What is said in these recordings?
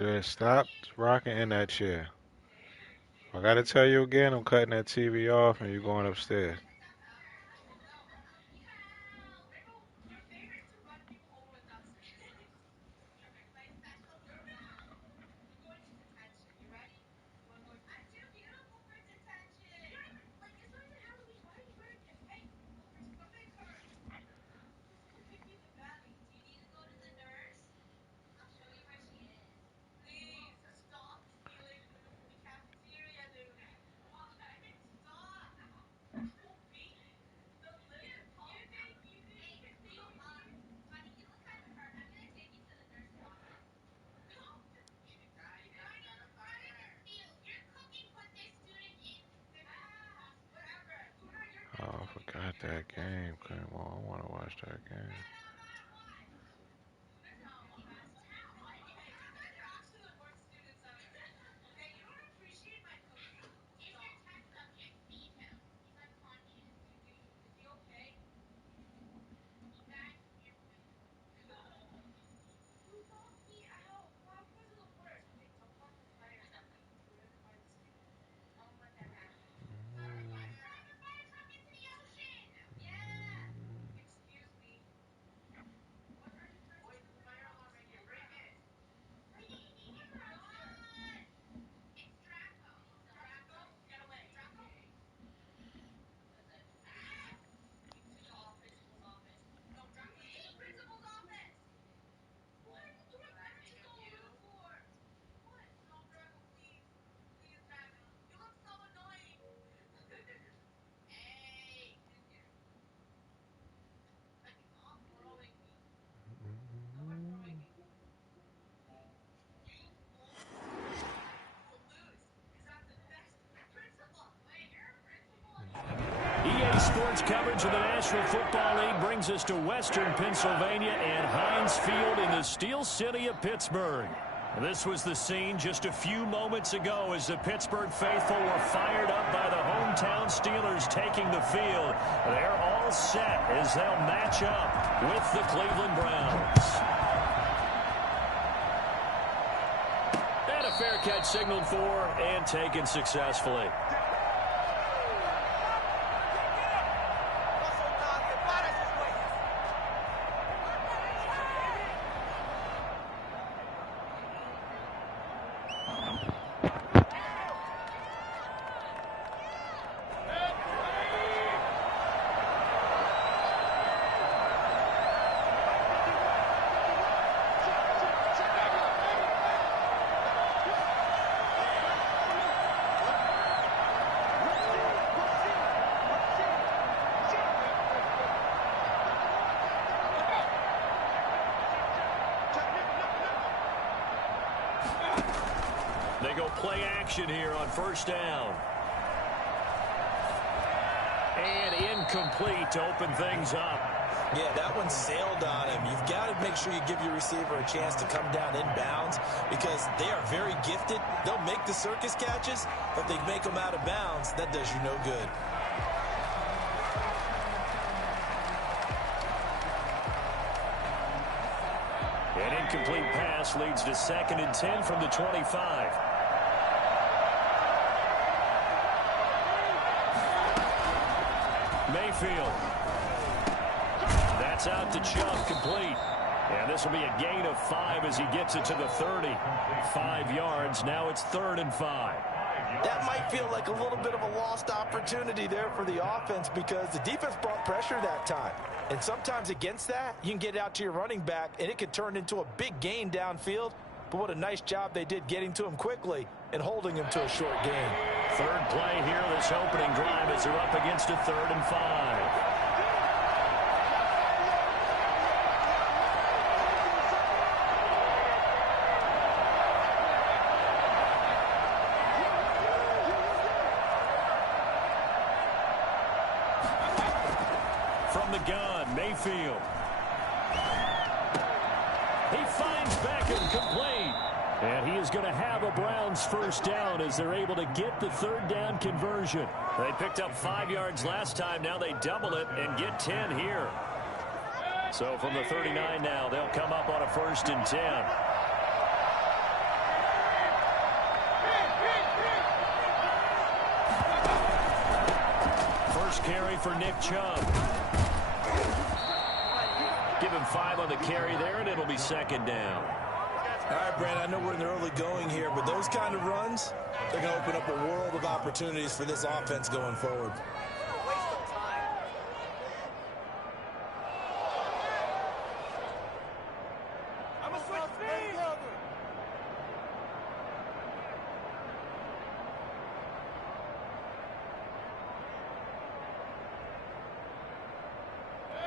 Just stop rocking in that chair. I gotta tell you again, I'm cutting that TV off and you're going upstairs. Oh, I forgot that game. Come on, I wanna watch that game. EA Sports coverage of the National Football League brings us to Western Pennsylvania and Heinz Field in the Steel City of Pittsburgh. This was the scene just a few moments ago as the Pittsburgh faithful were fired up by the hometown Steelers taking the field. They're all set as they'll match up with the Cleveland Browns. And a fair catch signaled for and taken successfully. They go play action here on first down. And incomplete to open things up. Yeah, that one sailed on him. You've got to make sure you give your receiver a chance to come down inbounds because they are very gifted. They'll make the circus catches, but if they make them out of bounds, that does you no good. An incomplete pass leads to 2nd and 10 from the 25. Mayfield. That's out to Chubb, complete. And this will be a gain of 5 as he gets it to the 30. 5 yards. Now it's 3rd and 5. That might feel like a little bit of a lost opportunity there for the offense because the defense brought pressure that time. And sometimes against that, you can get out to your running back, and it could turn into a big gain downfield. But what a nice job they did getting to him quickly and holding him to a short gain. Third play here, this opening drive as they're up against a 3rd and 5. From the gun, Mayfield. He finds Beckham, complete. And he is going to have a Browns first down as they're able to get the 3rd down conversion. They picked up 5 yards last time. Now they double it and get 10 here. So from the 39 now, they'll come up on a 1st and 10. carry for Nick Chubb. Give him 5 on the carry there, and it'll be second down. All right, Brandon, I know we're in the early going here, but those kind of runs, they're going to open up a world of opportunities for this offense going forward.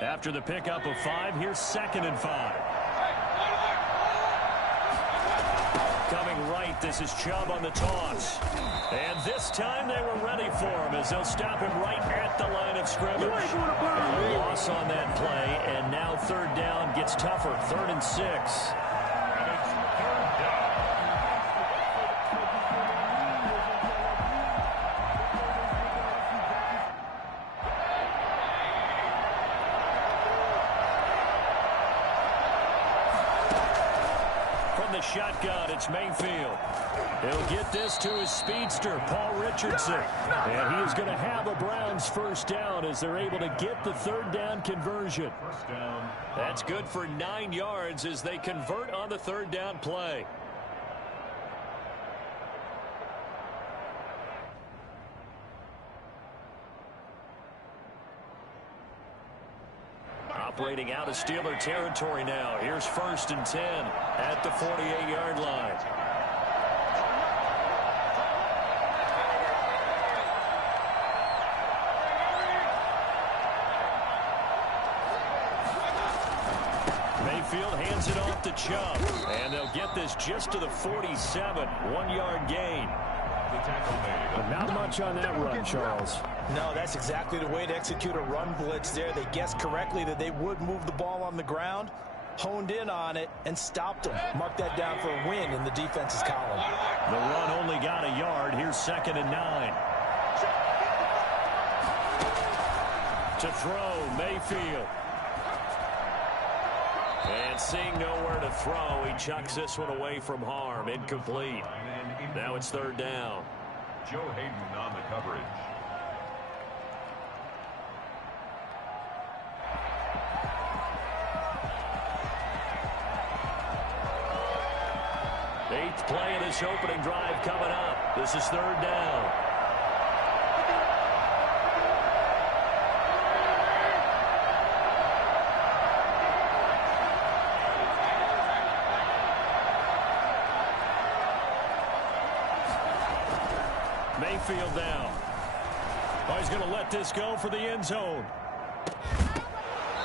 After the pickup of 5, here's 2nd and 5. Coming right, this is Chubb on the toss. And this time they were ready for him as they'll stop him right at the line of scrimmage. A loss on that play, and now 3rd down gets tougher. 3rd and 6. Shotgun, it's Mayfield. He'll get this to his speedster, Paul Richardson. And he is going to have a Browns 1st down as they're able to get the 3rd down conversion. That's good for 9 yards as they convert on the 3rd down play. Operating out of Steeler territory now. Here's 1st and 10 at the 48-yard line. Mayfield hands it off to Chubb, and they'll get this just to the 47, 1-yard gain. Not much on that run, Charles. No, that's exactly the way to execute a run blitz there. They guessed correctly that they would move the ball on the ground, honed in on it, and stopped them. Mark that down for a win in the defense's column. The run only got a yard. Here's 2nd and 9. To throw, Mayfield. And seeing nowhere to throw, he chucks this one away from harm. Incomplete. Now it's 3rd down. Joe Hayden on the coverage. Eighth play of this opening drive coming up. This is 3rd down. Mayfield down. Oh, he's going to let this go for the end zone.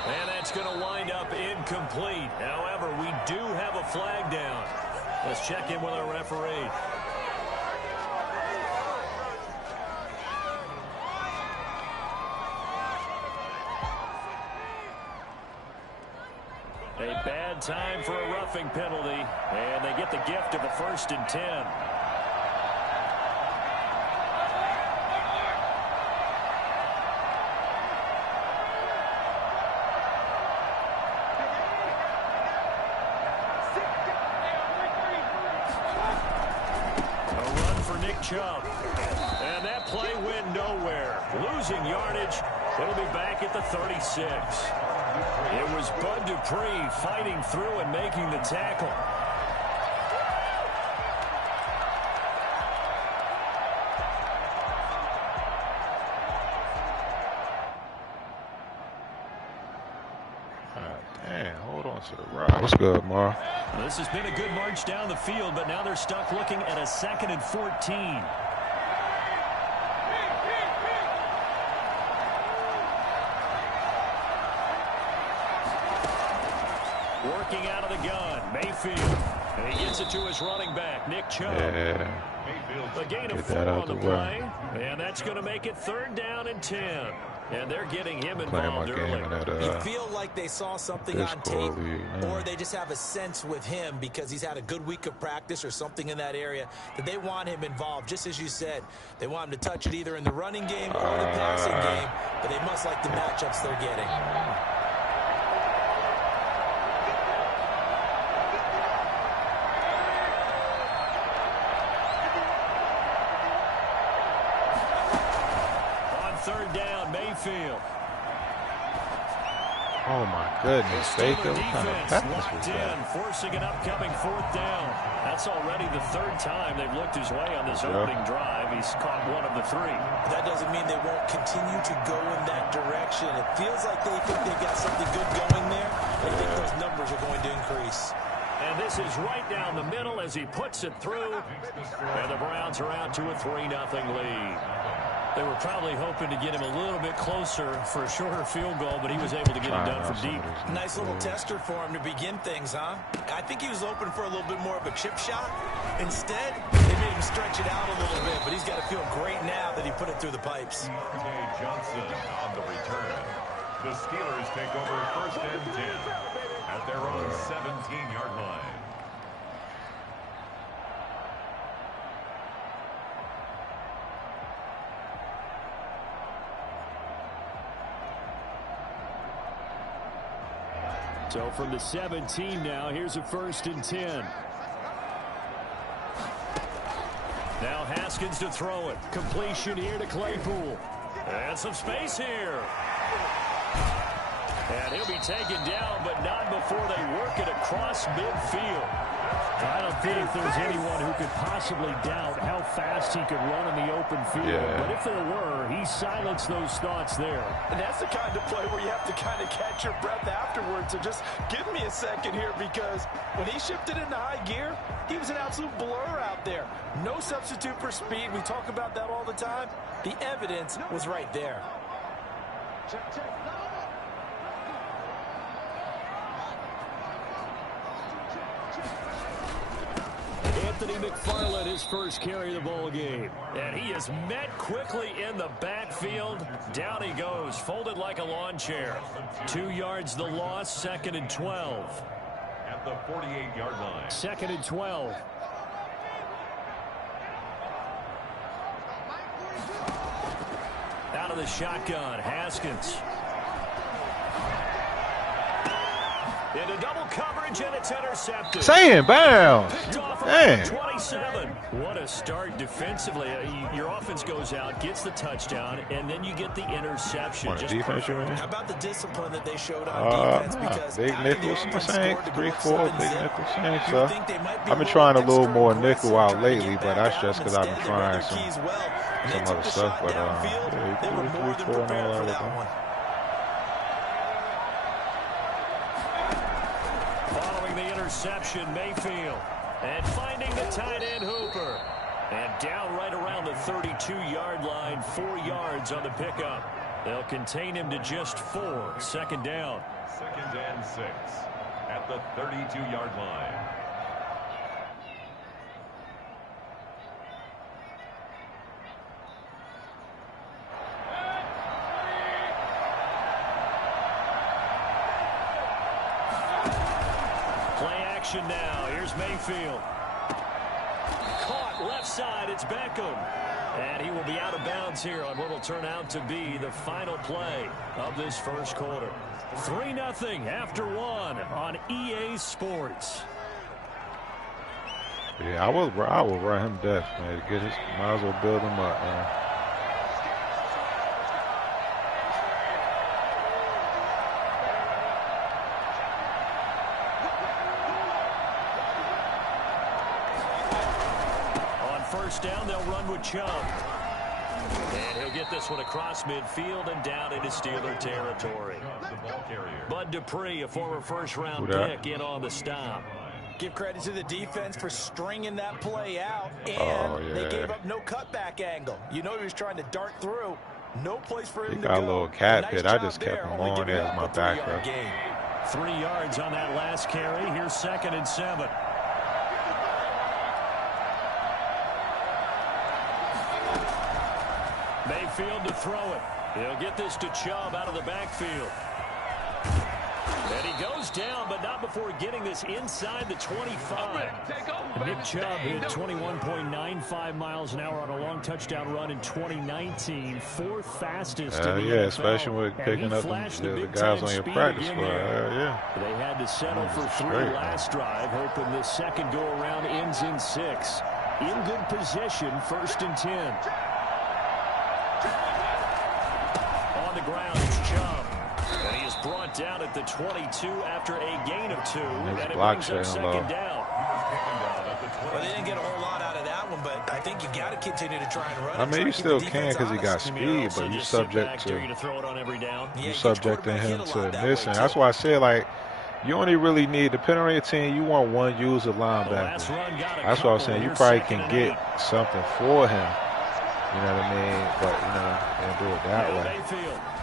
And that's going to wind up incomplete. However, we do have a flag down. Let's check in with our referee. A bad time for a roughing penalty. And they get the gift of a 1st and 10. Chubb. And that play went nowhere. Losing yardage. It'll be back at the 36. It was Bud Dupree fighting through and making the tackle. Damn, hold on to the rock. What's good, Mar? This has been a good march down the field, but now they're stuck looking at a 2nd and 14. Working out of the gun, Mayfield. And he gets it to his running back, Nick Chubb. Yeah. A gain of 4 on the play, and that's going to make it 3rd down and 10. And they're getting him involved early. You feel like they saw something on tape, or they just have a sense with him because he's had a good week of practice or something in that area that they want him involved. Just as you said, they want him to touch it either in the running game or the passing game, but they must like the matchups they're getting. third down, Mayfield. Oh my goodness, Baker, what kind of pass was Locked in, that? forcing an upcoming fourth down. That's already the third time they've looked his way on this opening drive. He's caught one of the three. That doesn't mean they won't continue to go in that direction. It feels like they think they've got something good going there. They think those numbers are going to increase. And this is right down the middle as he puts it through. And the Browns are out to a 3-0 lead. They were probably hoping to get him a little bit closer for a shorter field goal, but he was able to get it done from deep. Nice little tester for him to begin things, huh? I think he was open for a little bit more of a chip shot. Instead, they made him stretch it out a little bit, but he's got to feel great now that he put it through the pipes. Jay Johnson on the return. The Steelers take over 1st and 10 at their own 17-yard line. So from the 17 now, here's a 1st and 10. Now Haskins to throw it. Completion here to Claypool. And some space here. And he'll be taken down, but not before they work it across midfield. I don't think there's anyone who could possibly doubt how fast he could run in the open field. But if there were, he silenced those thoughts there. And that's the kind of play where you have to kind of catch your breath afterwards. So just give me a second here, because when he shifted into high gear, he was an absolute blur out there. No substitute for speed. We talk about that all the time. The evidence was right there. Anthony McFarland, his first carry of the ball game. And he is met quickly in the backfield. Down he goes, folded like a lawn chair. 2 yards the loss, 2nd and 12. At the 48-yard line. 2nd and 12. Out of the shotgun, Haskins. Into double coverage, and it's intercepted. Saying bounds. Dang. 27. What a start defensively. Your offense goes out, gets the touchdown, and then you get the interception. What, defense you mean? How about the discipline that they showed on defense? Because Big nickel Saints, 3-4, big nickel Saints. So I've been be trying a little extra more aggressive nickel out trying to lately, get but back that's out. just because I've been Instead, they trying read their keys well, and some they took other the stuff. shot But downfield. yeah, They were more than 3-4 and prepared all for that. that one. Following the interception, Mayfield. And finding the tight end, Hooper. And down right around the 32-yard line, 4 yards on the pickup. They'll contain him to just 4. 2nd down. 2nd and 6 at the 32-yard line. Play action now. Here's Mayfield. Caught left side. It's Beckham. And he will be out of bounds here on what will turn out to be the final play of this first quarter. 3-0 after 1 on EA Sports. Yeah, I will run him death, man. Get his, might as well build him up, man. On 1st down, they'll run with Chubb. And he'll get this one across midfield and down into Steeler territory. The ball carrier. Bud Dupree, a former first-round Who dat? pick, in on the stop. Give credit to the defense for stringing that play out, and they yeah. gave up no cutback angle. You know he was trying to dart through. No place for him He to got go. a little cat Nice pit. I job just kept there, him only on giving as up my a 3-yard backup. gain. 3 yards on that last carry. Here's 2nd and 7. Mayfield to throw it. He'll get this to Chubb out of the backfield. And he goes down, but not before getting this inside the 25. Nick Chubb hit 21.95 miles an hour on a long touchdown run in 2019. 4th fastest in the Yeah, NFL. especially with And picking he up flashed the big-time guys on your speed practice again squad. there. Yeah. They had to settle for 3 Great, last drive, hoping this second go-around ends in 6. In good position, 1st and 10. the ground. It's Chubb. And he is brought down at the 22 after a gain of 2. And it brings up second down. Well, they didn't get a whole lot out of that one, but I think you got to continue to try and run. I mean, you still can because he got speed, but you subject to him to missing. That's why I said, like, you only really need, depending on your team, you want one user linebacker. That's what I was saying. You probably can get something for him. You know what I mean? But, you know, and do it that way.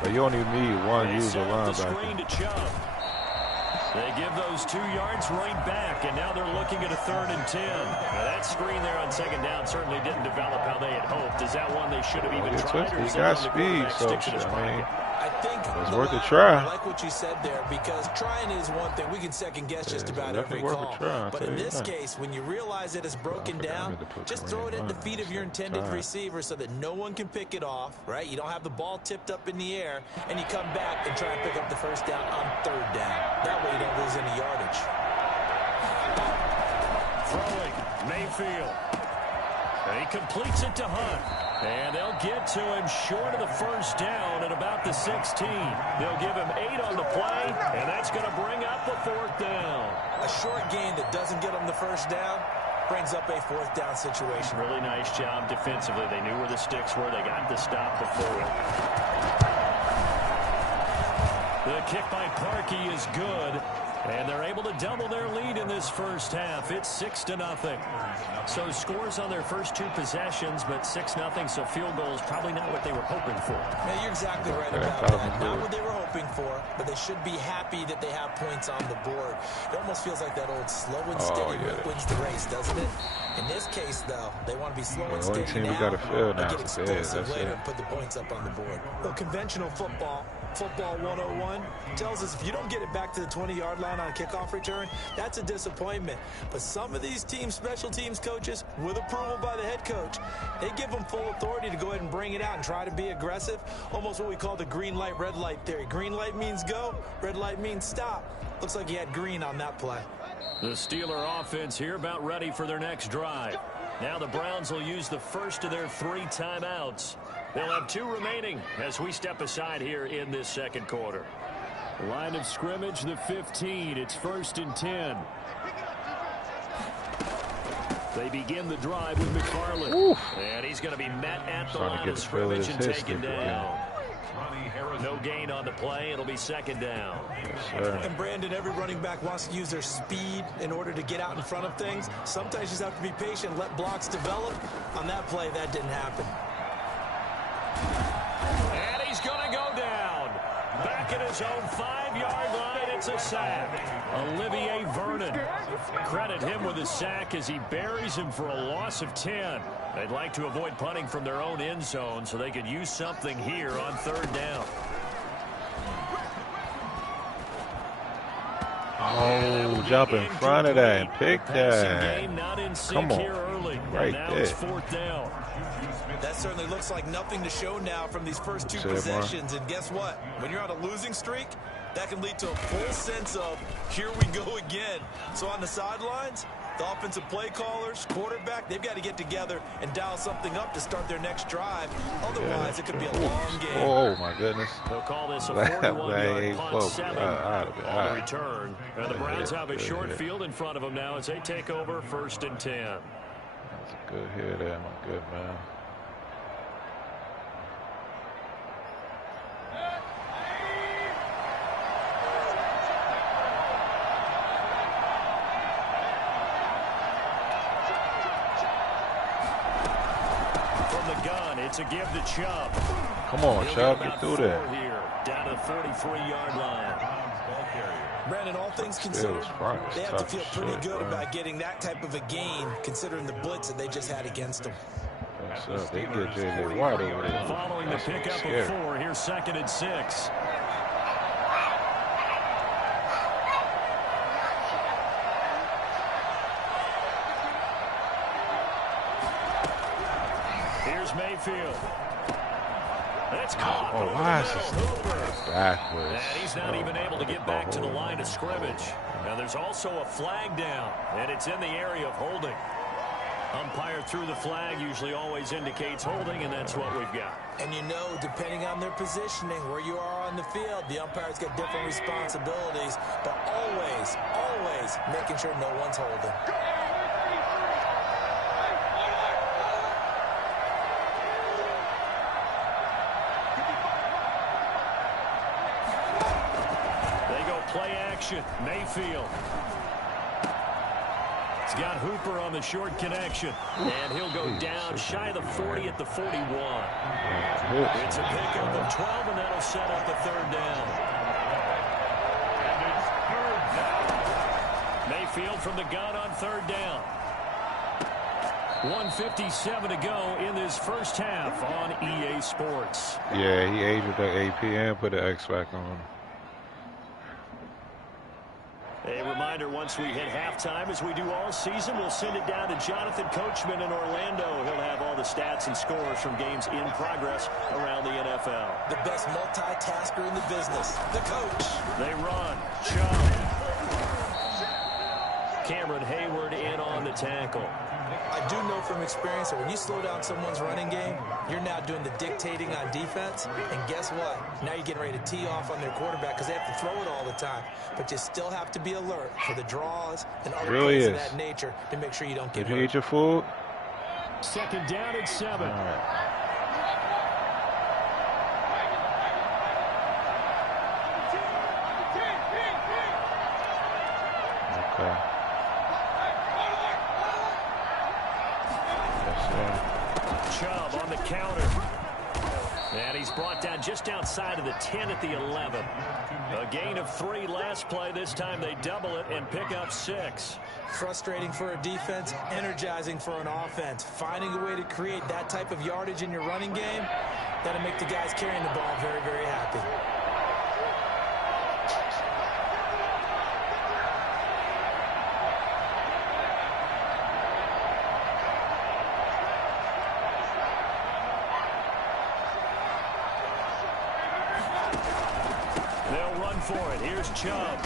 But you only need one user linebacker. They give those 2 yards right back, and now they're looking at a 3rd and 10. Now that screen there on second down certainly didn't develop how they had hoped. Is that one they should have even tried? He got speed, so I mean, I think it's worth a try. I like what you said there, because trying is one thing. We can second guess just about every call. But in this case, when you realize that it's broken down, just throw it at the feet of your intended receiver so that no one can pick it off, right? You don't have the ball tipped up in the air, and you come back and try and pick up the first down on 3rd down. That way you don't lose any yardage. Throwing, Mayfield. And he completes it to Hunt. And they'll get to him short of the first down at about the 16. They'll give him 8 on the play, and that's going to bring up the 4th down. A short gain that doesn't get them the first down brings up a 4th down situation. Really nice job defensively. They knew where the sticks were. They got the stop before. The kick by Parkey is good. And they're able to double their lead in this first half. It's 6-0. So scores on their first 2 possessions, but 6-0. So field goals probably not what they were hoping for. Yeah, you're exactly right about that. Not what they were hoping for, but they should be happy that they have points on the board. It almost feels like that old slow and steady wins the race, doesn't it? In this case, though, they want to be slow and steady now, and get explosive later and put the points up on the board. Well, conventional football 101, tells us if you don't get it back to the 20-yard line on a kickoff return, that's a disappointment. But some of these teams, special teams coaches, with approval by the head coach, they give them full authority to go ahead and bring it out and try to be aggressive. Almost what we call the green light, red light theory. Green light means go, red light means stop. Looks like he had green on that play. The Steeler offense here about ready for their next drive. Now the Browns will use the first of their 3 timeouts. They'll have 2 remaining as we step aside here in this second quarter. Line of scrimmage, the 15. It's 1st and 10. They begin the drive with McFarland. Oof. And he's going to be met at the line of scrimmage and taken down. No gain on the play. It'll be 2nd down. Yes, and Brandon, every running back wants to use their speed in order to get out in front of things. Sometimes you just have to be patient, let blocks develop. On that play, that didn't happen. And he's going to go down. Back at his own 5-yard line, it's a sack. Olivier Vernon. Credit him with a sack as he buries him for a loss of 10. They'd like to avoid punting from their own end zone so they could use something here on 3rd down. Oh, jump in front of that and pick that. Come on, right there. 4th down. That certainly looks like nothing to show now from these first 2 possessions. And guess what? When you're on a losing streak, that can lead to a full sense of, here we go again. So on the sidelines, the offensive play callers, quarterback, they've got to get together and dial something up to start their next drive. Otherwise, it could be a long game. Oh, my goodness. They'll call this a 41-yard punt, 7 on the return. And the Browns have a short field in front of them now as they take over 1st and 10. That's a good hit there, my good man. It's a give to Chubb. Come on, Chubb, get through there. Here, down to the 43-yard line. Brandon, all things considered, they have to feel pretty good about getting that type of a gain, considering the blitz that they just had against them. Yes, sir. They get J.J. Watt over there. Following the pickup of 4, here's 2nd and 6. Mayfield. That's caught. Oh, why is this backwards? And he's not even able to get back to the line of scrimmage. Now there's also a flag down, and it's in the area of holding. Umpire threw the flag, usually always indicates holding, and that's what we've got. And you know, depending on their positioning, where you are on the field, the umpires get different responsibilities, but always, always making sure no one's holding. They go play action. Mayfield. He's got Hooper on the short connection, and he'll go down shy of the 40 at the 41. It's a pickup of 12, and that'll set up a third down. And it's third down. Mayfield from the gun on third down. 1:57 to go in this first half on EA Sports. Yeah, he aged with the AP and put the X back on. A reminder, once we hit halftime, as we do all season, we'll send it down to Jonathan Coachman in Orlando. He'll have all the stats and scores from games in progress around the NFL. The best multitasker in the business, the coach. They run. Chubb. Cameron Hayward in on the tackle. I do know from experience that when you slow down someone's running game, you're now doing the dictating on defense. And guess what? Now you're getting ready to tee off on their quarterback because they have to throw it all the time. But you still have to be alert for the draws and other plays of that nature to make sure you don't get hurt. Did you eat your food? Second down and 7. All right. Okay. Chubb on the counter. And he's brought down just outside of the 10 at the 11. A gain of 3 last play. This time they double it and pick up 6. Frustrating for a defense, energizing for an offense. Finding a way to create that type of yardage in your running game, that'll make the guys carrying the ball very, very happy. For it. Here's Chubb.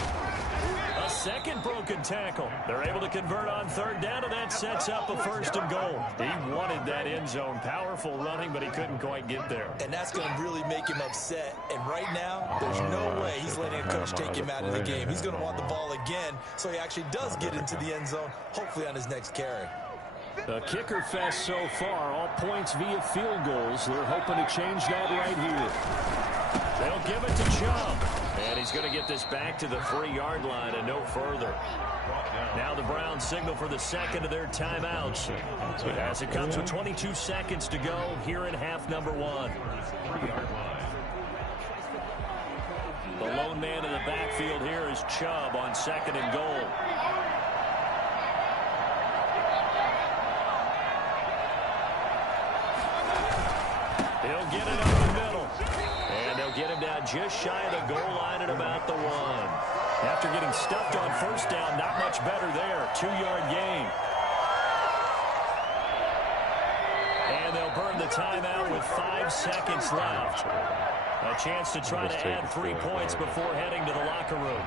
A second broken tackle. They're able to convert on third down, and that sets up a 1st and goal. He wanted that end zone. Powerful running, but he couldn't quite get there. And that's going to really make him upset. And right now, there's no way he's letting a coach take him out of the game. He's going to want the ball again, so he actually does get into the end zone, hopefully on his next carry. A kicker fest so far. All points via field goals. They're hoping to change that right here. They'll give it to Chubb. And he's going to get this back to the 3-yard line and no further. Now the Browns signal for the second of their timeouts as it comes with 22 seconds to go here in half number 1. The lone man in the backfield here is Chubb on 2nd and goal. He'll get it up the middle. And they'll get him down just shy of the goal line at about the 1. After getting stuffed on 1st down, not much better there. 2-yard gain. And they'll burn the timeout with 5 seconds left. A chance to try to add 3 points before heading to the locker room.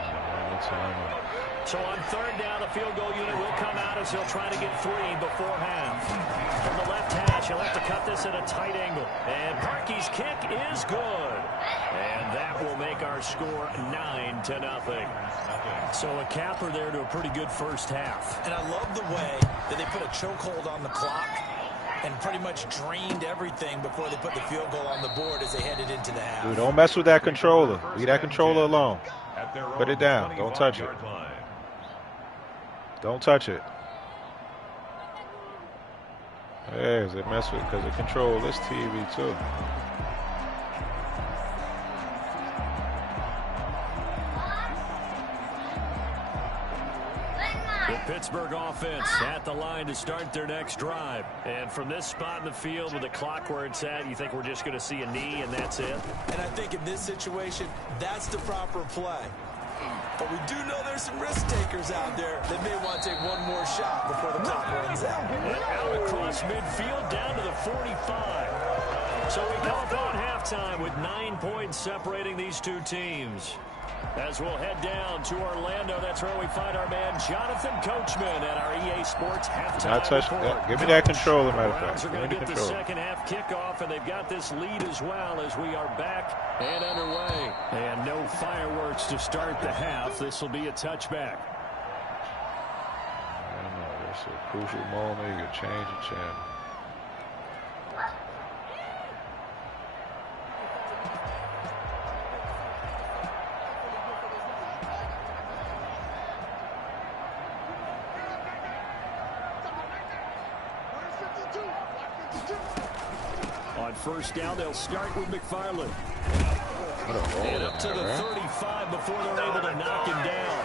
So on 3rd down, the field goal unit will come out as he'll try to get 3 before half. From the left hash, he'll have to cut this at a tight angle. And Parkey's kick is good. And that will make our score 9-0. So a capper there to a pretty good first half. And I love the way that they put a chokehold on the clock and pretty much drained everything before they put the field goal on the board as they headed into the half. Dude, don't mess with that controller. Leave that controller alone. Put it down. Don't touch it. Don't touch it. Hey, they mess with it because it controls this TV too. The Pittsburgh offense at the line to start their next drive. And from this spot in the field with the clock where it's at, you think we're just going to see a knee and that's it? And I think in this situation, that's the proper play. But we do know there's some risk takers out there that may want to take one more shot before the clock runs out. And out across midfield down to the 45. So we come upon halftime with 9 points separating these two teams. As we'll head down to Orlando, that's where we find our man Jonathan Coachman at our EA Sports halftime report. Give me that controller, matter of fact. Browns are going to get the second half kickoff, and they've got this lead as well as we are back and underway. And no fireworks to start the half. This will be a touchback. I don't know. That's a crucial moment. You can change the channel. First down, they'll start with McFarland. And up to the 35 before they're able to knock him down.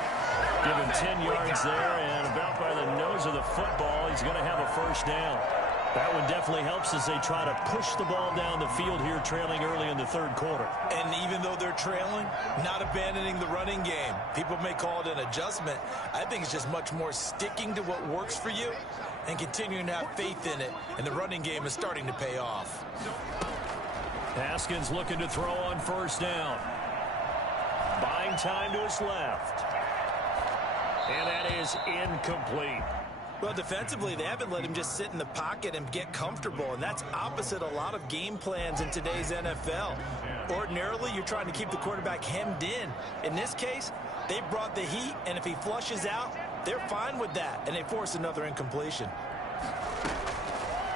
Give him 10 yards there, and about by the nose of the football, he's going to have a first down. That one definitely helps as they try to push the ball down the field here, trailing early in the third quarter. And even though they're trailing, not abandoning the running game. People may call it an adjustment. I think it's just much more sticking to what works for you and continuing to have faith in it. And the running game is starting to pay off. Haskins looking to throw on first down. Buying time to his left. And that is incomplete. Well, defensively, they haven't let him just sit in the pocket and get comfortable, and that's opposite a lot of game plans in today's NFL. Ordinarily, you're trying to keep the quarterback hemmed in. In this case, they brought the heat, and if he flushes out, they're fine with that, and they force another incompletion.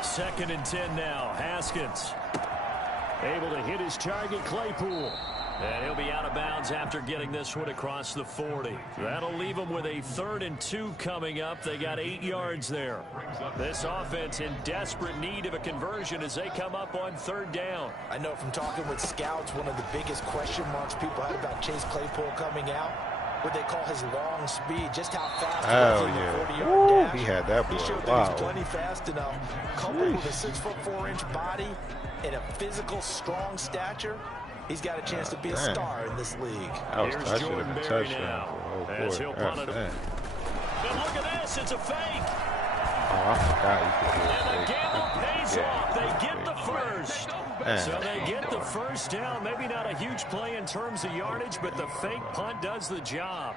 2nd and 10 now. Haskins able to hit his target, Claypool. And he'll be out of bounds after getting this one across the 40. That'll leave them with a 3rd and 2 coming up. They got 8 yards there. This offense in desperate need of a conversion as they come up on 3rd down. I know from talking with scouts, one of the biggest question marks people had about Chase Claypool coming out, what they call his long speed, just how fast he was in the 40-yard dash. He had that boy. He showed that he's plenty fast enough. Coupled with a 6'4" body and a physical, strong stature, he's got a chance to be a star in this league. Here's Jordan Berry now. As he'll punt it. And look at this, it's a fake. Oh, I forgot you could do and the gamble pays off. They get the first. So they get the first down. Maybe not a huge play in terms of yardage, but the fake punt does the job.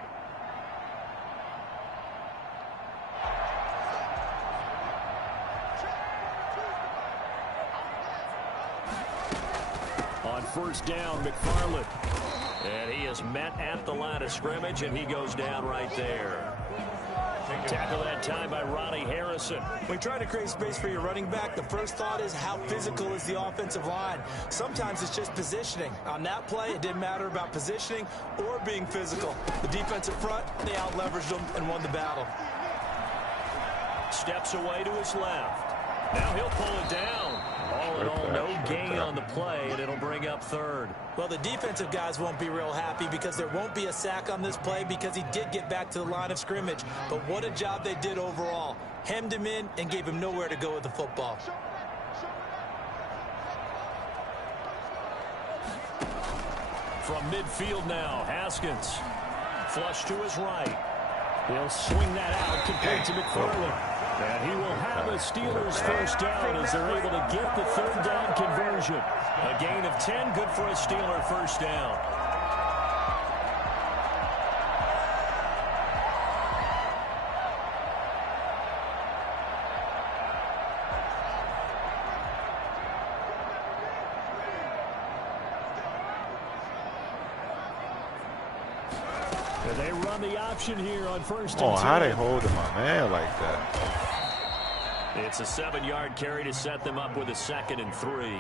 On first down, McFarland. And he is met at the line of scrimmage, and he goes down right there. Tackle that time by Ronnie Harrison. When trying to create space for your running back, the first thought is how physical is the offensive line. Sometimes it's just positioning. On that play, it didn't matter about positioning or being physical. The defensive front, they out-leveraged them and won the battle. Steps away to his left. Now he'll pull it down. All in all, no gain on the play, and it'll bring up 3rd. Well, the defensive guys won't be real happy because there won't be a sack on this play because he did get back to the line of scrimmage. But what a job they did overall. Hemmed him in and gave him nowhere to go with the football. From midfield now, Haskins. Flush to his right. He'll swing that out, complete to McFarland. And he will have a Steelers first down as they're able to get the 3rd down conversion. A gain of 10, good for a Steeler first down. And they run the option here on 1st and 10. Oh, how they holding my man like that? It's a 7-yard carry to set them up with a 2nd and 3.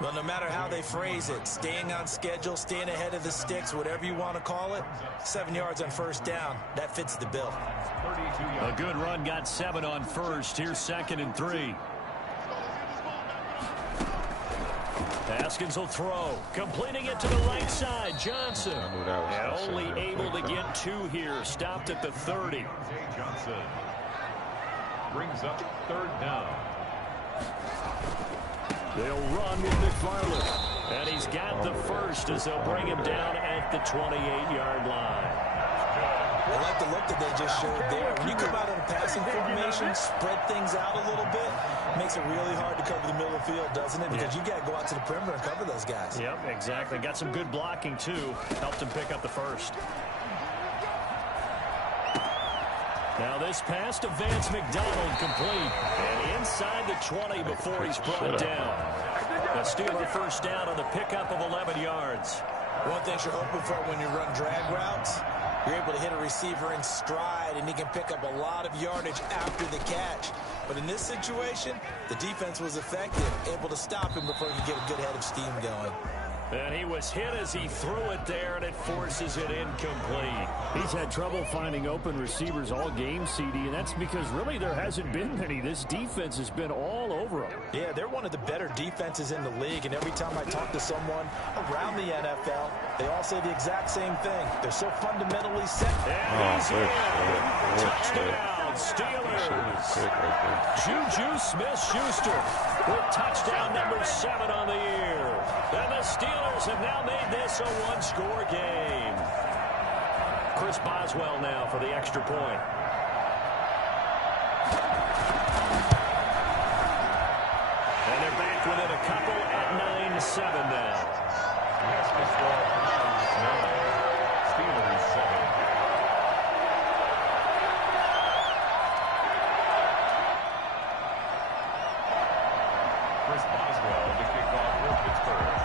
Well, no matter how they phrase it, staying on schedule, staying ahead of the sticks, whatever you want to call it, 7 yards on first down, that fits the bill. A good run got 7 on first. Here's 2nd and 3. Haskins will throw, completing it to the right side. Johnson, and only able to get 2 here. Stopped at the 30. Johnson brings up 3rd down. They'll run with McFarland. And he's got the first as they'll bring him down at the 28-yard line. I like the look that they just showed there. When you come out in a passing formation, spread things out a little bit, makes it really hard to cover the middle of the field, doesn't it? Because you've got to go out to the perimeter and cover those guys. Yep, exactly. Got some good blocking, too. Helped him pick up the first. Now this pass to Vance McDonald complete. And inside the 20 before he's brought down. The Steeler first down on the pickup of 11 yards. One thing you're hoping for when you run drag routes, you're able to hit a receiver in stride, and he can pick up a lot of yardage after the catch. But in this situation, the defense was effective, able to stop him before he could get a good head of steam going. And he was hit as he threw it there, and it forces it incomplete. He's had trouble finding open receivers all game, CD, and that's because really there hasn't been many. This defense has been all over him. Yeah, they're one of the better defenses in the league, and every time I talk to someone around the NFL, they all say the exact same thing. They're so fundamentally set. And he's in. Touchdown, Steelers. Juju Smith-Schuster with touchdown number 7 on the year. And the Steelers have now made this a one-score game. Chris Boswell now for the extra point. And they're back within a couple at 9-7 now. Yes, the score, Steelers 7. Chris Boswell to kick off for Pittsburgh.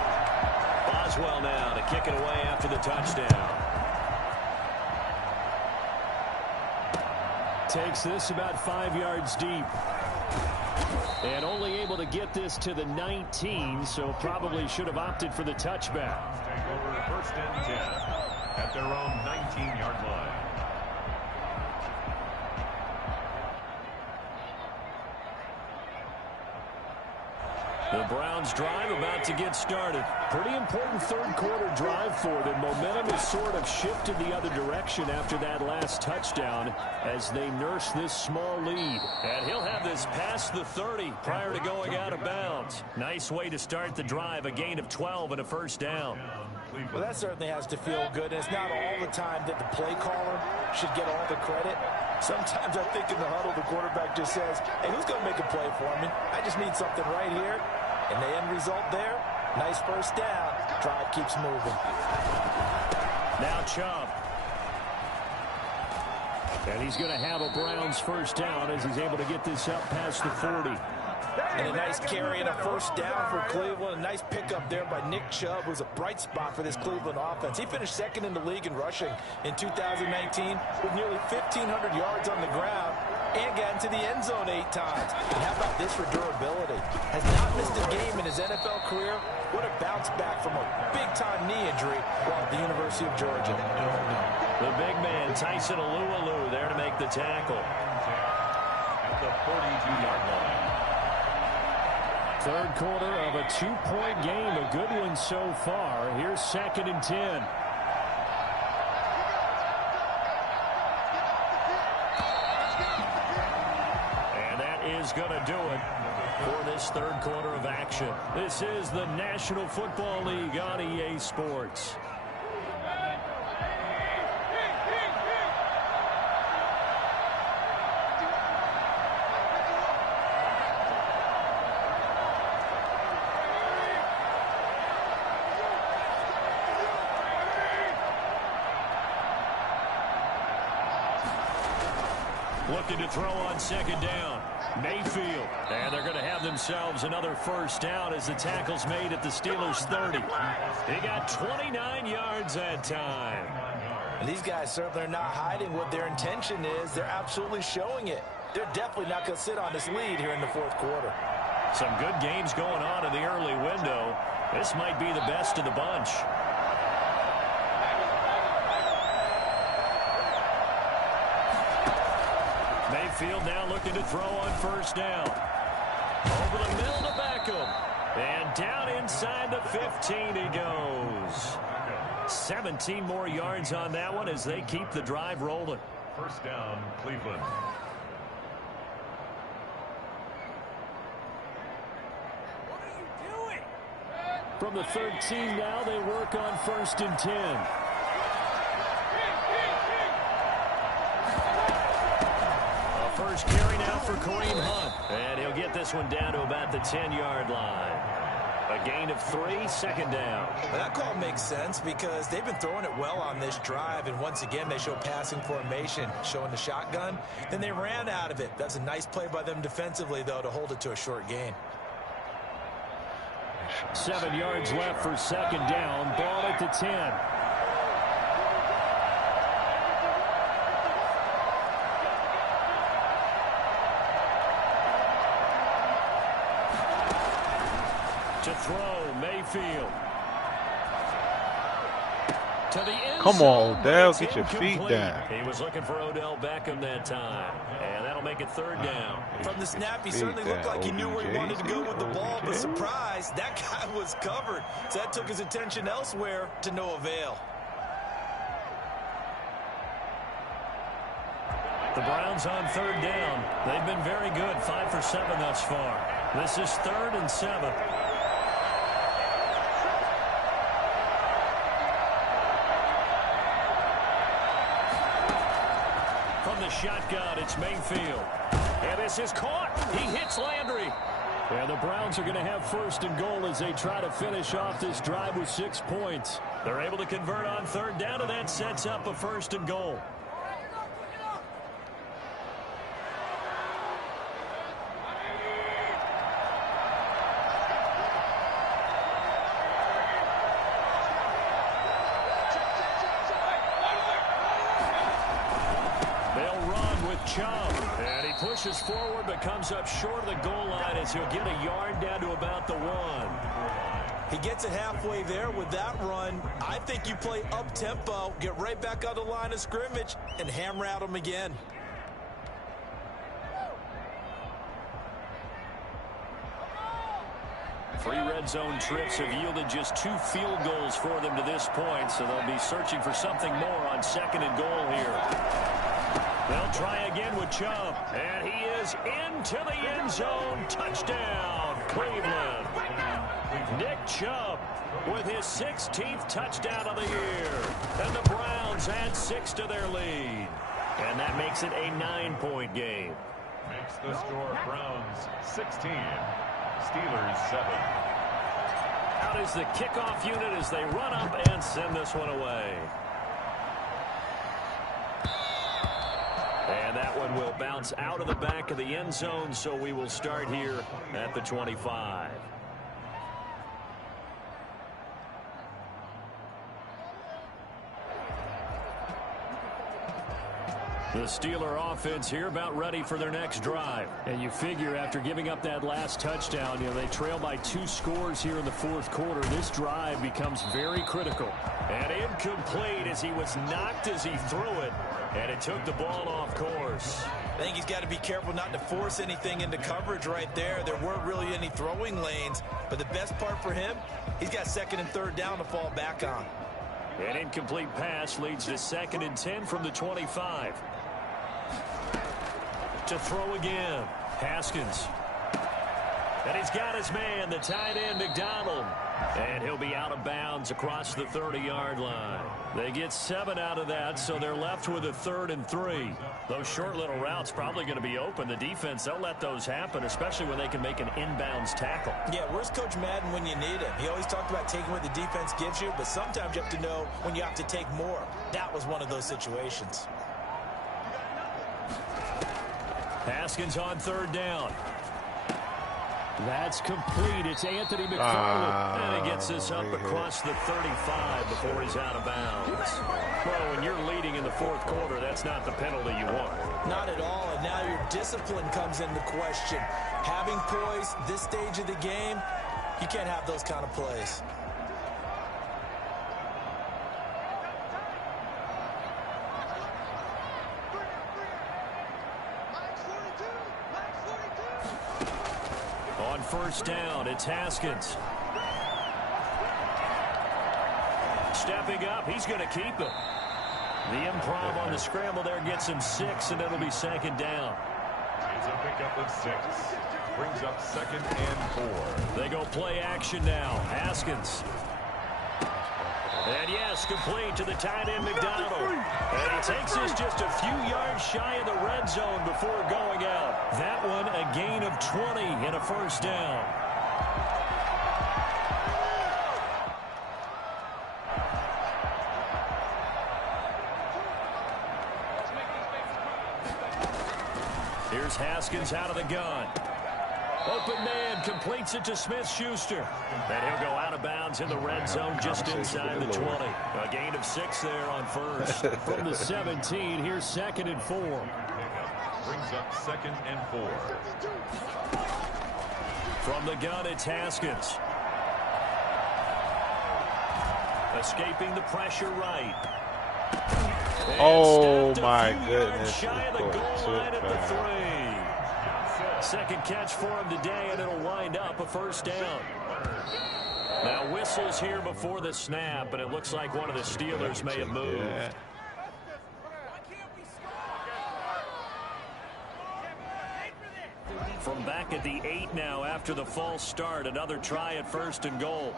Boswell now to kick it away after the touchdown. Takes this about 5 yards deep. And only able to get this to the 19, so probably should have opted for the touchback. Take over first and 10 at their own 19-yard line. The Browns drive about to get started. Pretty important third quarter drive for them. Momentum has sort of shifted the other direction after that last touchdown as they nurse this small lead. And he'll have this past the 30 prior to going out of bounds. Nice way to start the drive, a gain of 12 and a first down. Well, that certainly has to feel good, and it's not all the time that the play caller should get all the credit. Sometimes I think in the huddle, the quarterback just says, hey, who's going to make a play for me? I just need something right here. And the end result there, nice first down. Drive keeps moving. Now Chubb. And he's going to have a Browns first down as he's able to get this up past the 40. And a nice carry and a first down for Cleveland. A nice pickup there by Nick Chubb, who's a bright spot for this Cleveland offense. He finished second in the league in rushing in 2019 with nearly 1,500 yards on the ground and got into the end zone 8 times. And how about this for durability? Has not missed a game in his NFL career. What a bounce back from a big-time knee injury while at the University of Georgia. The big man, Tyson Alualu, there to make the tackle. At the 42-yard line. Third quarter of a 2-point game, a good one so far. Here's 2nd and 10. And that is going to do it for this third quarter of action. This is the National Football League on EA Sports. Looking to throw on second down. Mayfield. And they're going to have themselves another first down as the tackle's made at the Steelers' 30. They got 29 yards that time. And these guys certainly are not hiding what their intention is. They're absolutely showing it. They're definitely not going to sit on this lead here in the fourth quarter. Some good games going on in the early window. This might be the best of the bunch. Mayfield now looking to throw on first down. Over the middle to Beckham. And down inside the 15 he goes. 17 more yards on that one as they keep the drive rolling. First down, Cleveland. From the 13 now, they work on 1st and 10. first carry now for Kareem Hunt. And he'll get this one down to about the 10-yard line. A gain of 3, 2nd down. Well, that call makes sense because they've been throwing it well on this drive, and once again they show passing formation, showing the shotgun. Then they ran out of it. That's a nice play by them defensively, though, to hold it to a short gain. 7 yards left for 2nd down. Ball at the 10. To throw, Mayfield. To the end Come on, zone, Odell, it's get your feet incomplete. down. He was looking for Odell Beckham that time. And that'll make it 3rd down. From the snap, he certainly looked like he knew where he wanted to go with the ball, but surprise, that guy was covered. So that took his attention elsewhere to no avail. The Browns on 3rd down. They've been very good, 5 for 7 thus far. This is 3rd and 7. From the shotgun, it's Mayfield. And this is caught. He hits Landry. And the Browns are going to have 1st and goal as they try to finish off this drive with 6 points. They're able to convert on 3rd down, and that sets up a 1st and goal. Chubb, and he pushes forward but comes up short of the goal line as he'll get a yard down to about the 1. He gets it halfway there with that run. I think you play up-tempo, get right back on the line of scrimmage, and hammer at him again. Three red zone trips have yielded just 2 field goals for them to this point, so they'll be searching for something more on 2nd and goal here. They'll try again with Chubb, and he is into the end zone. Touchdown, Cleveland. Nick Chubb with his 16th touchdown of the year. And the Browns add 6 to their lead. And that makes it a 9-point game. Makes the score Browns 16, Steelers 7. Out is the kickoff unit as they run up and send this one away. And that one will bounce out of the back of the end zone, so we will start here at the 25. The Steeler offense here about ready for their next drive. And you figure after giving up that last touchdown, they trail by 2 scores here in the 4th quarter. This drive becomes very critical. And incomplete as he was knocked as he threw it. And it took the ball off course. I think he's got to be careful not to force anything into coverage right there. There weren't really any throwing lanes. But the best part for him, he's got 2nd and 3rd down to fall back on. An incomplete pass leads to 2nd and 10 from the 25. To throw again, Haskins. And he's got his man, the tight end, McDonald. And he'll be out of bounds across the 30-yard line. They get 7 out of that, so they're left with a 3rd and 3. Those short little routes probably going to be open. The defense, they'll let those happen, especially when they can make an inbounds tackle. Yeah, where's Coach Madden when you need him? He always talked about taking what the defense gives you, but sometimes you have to know when you have to take more. That was one of those situations. Haskins on 3rd down. That's complete. It's Anthony McFarland. And he gets this up across the 35 before he's out of bounds. Well, when you're leading in the 4th quarter, that's not the penalty you want. Not at all, and now your discipline comes into question. Having poise this stage of the game, you can't have those kind of plays. On 1st down, it's Haskins. Stepping up, he's going to keep him. The improv on the scramble there gets him 6, and it'll be 2nd down. It's a pickup of 6. Brings up 2nd and 4. They go play action now. Haskins. And yes, complete to the tight end, McDonald. And he takes us just a few yards shy of the red zone before going out. That one a gain of 20 and a first down. Here's Haskins out of the gun. Open man completes it to Smith-Schuster. And he'll go out of bounds in the red zone just inside the 20. A gain of 6 there on first. From the 17, here's 2nd and 4. Brings up 2nd and 4. From the gun, it's Haskins. Escaping the pressure right. Oh, my goodness. Shy of the goal line at the 3. Second catch for him today, and it'll wind up a first down. Now whistles here before the snap, and it looks like one of the Steelers may have moved. From back at the 8 now after the false start, another try at 1st and goal.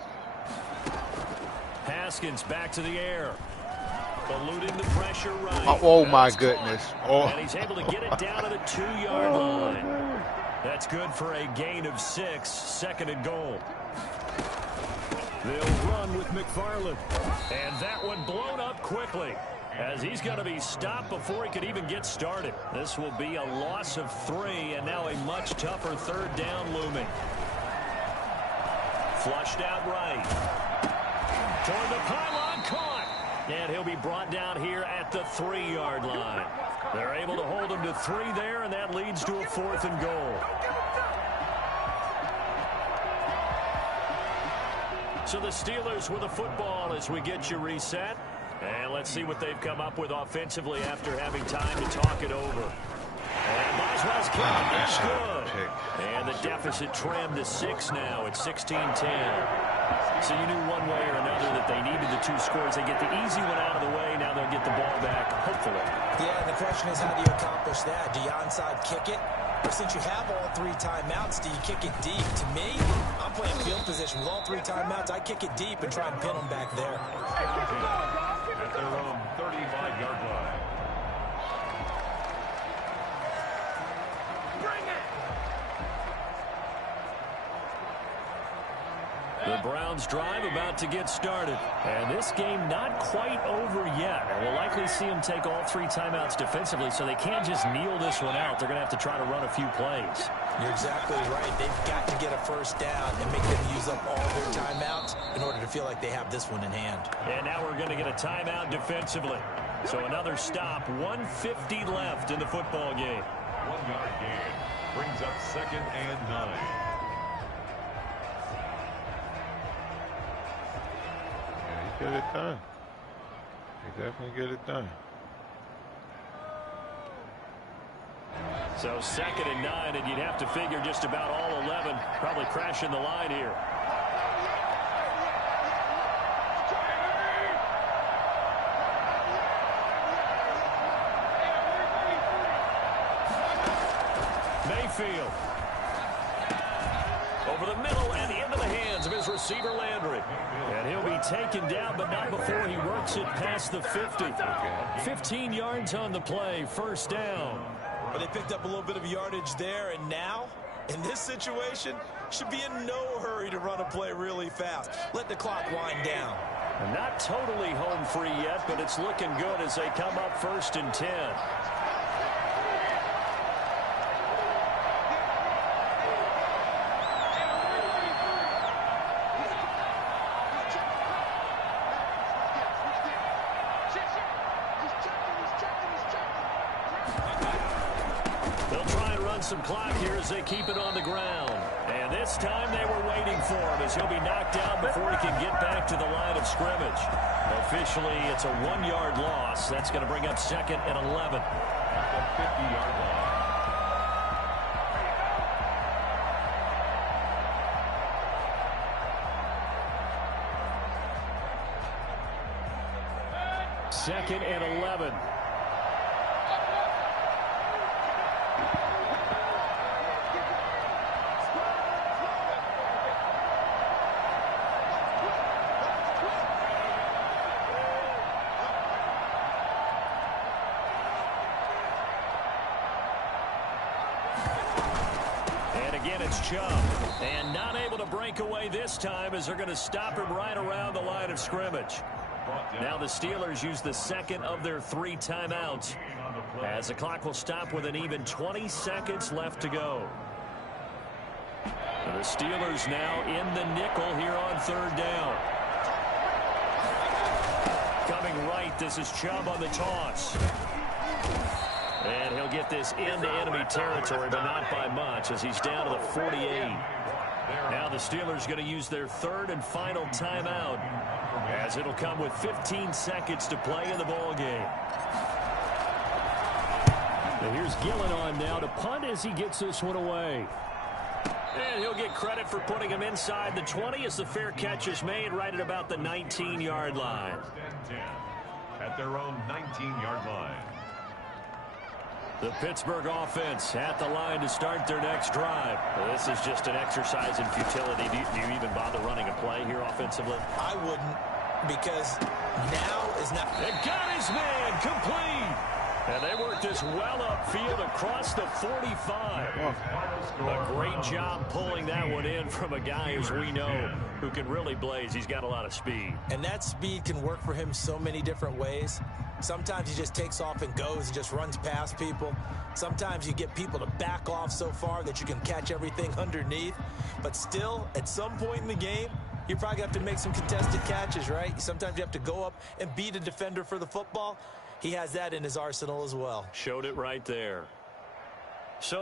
Haskins back to the air. Eluding the pressure right. Oh my goodness. Oh. And he's able to get it down to the 2-yard line. That's good for a gain of 6, 2nd and goal. They'll run with McFarland. And that one blown up quickly, as he's going to be stopped before he could even get started. This will be a loss of 3, and now a much tougher 3rd down looming. Flushed out right. Toward the pylon, caught. And he'll be brought down here at the 3-yard line. They're able to hold him to 3 there, and that leads to a 4th and goal. So the Steelers with a football as we get you reset. And let's see what they've come up with offensively after having time to talk it over. And Boswell's kick is good. And the deficit trimmed to 6 now at 16-10. So you knew one way or another that they needed the 2 scores. They get the easy one out of the way. Now they'll get the ball back, hopefully. Yeah, the question is, how do you accomplish that? Do you onside kick it? Or since you have all 3 timeouts, do you kick it deep? To me, I'm playing field position with all 3 timeouts. I kick it deep and try and pin them back there. At their own 35-yard line. The Browns drive about to get started. And this game not quite over yet. We'll likely see them take all 3 timeouts defensively, so they can't just kneel this one out. They're going to have to try to run a few plays. You're exactly right. They've got to get a first down and make them use up all their timeouts in order to feel like they have this one in hand. And now we're going to get a timeout defensively. So another stop, 1:50 left in the football game. 1-yard gain brings up 2nd and 9. Get it done. They definitely get it done. So 2nd and 9, and you'd have to figure just about all 11 probably crashing the line here. Mayfield. Over the middle and into the hands of his receiver Landry. And he'll be taken down, but not before he works it past the 50. 15 yards on the play, first down. But they picked up a little bit of yardage there, and now, in this situation, should be in no hurry to run a play really fast. Let the clock wind down. Not totally home free yet, but it's looking good as they come up 1st and 10. Some clock here as they keep it on the ground. And this time they were waiting for him as he'll be knocked down before he can get back to the line of scrimmage. Officially, it's a 1-yard loss. That's going to bring up 2nd and 11. At the 50-yard line. Second and 11. again, it's Chubb. And not able to break away this time as they're going to stop him right around the line of scrimmage. Now the Steelers use the second of their 3 timeouts as the clock will stop with an even 20 seconds left to go. The Steelers now in the nickel here on 3rd down. Coming right, this is Chubb on the toss. And he'll get this into enemy territory, but not by much as he's down to the 48. Now the Steelers going to use their 3rd and final timeout as it'll come with 15 seconds to play in the ball game. And here's Gillen on now to punt as he gets this one away. And he'll get credit for putting him inside the 20 as the fair catch is made right at about the 19-yard line. At their own 19-yard line. The Pittsburgh offense at the line to start their next drive. Well, this is just an exercise in futility. Do you even bother running a play here offensively? I wouldn't, because now is not. They got his man complete. And they worked this well upfield across the 45. A great job pulling that one in from a guy, as we know, who can really blaze. He's got a lot of speed. And that speed can work for him so many different ways. Sometimes he just takes off and goes and just runs past people. Sometimes you get people to back off so far that you can catch everything underneath. But still, at some point in the game, you probably have to make some contested catches, right? Sometimes you have to go up and beat a defender for the football. He has that in his arsenal as well. Showed it right there. So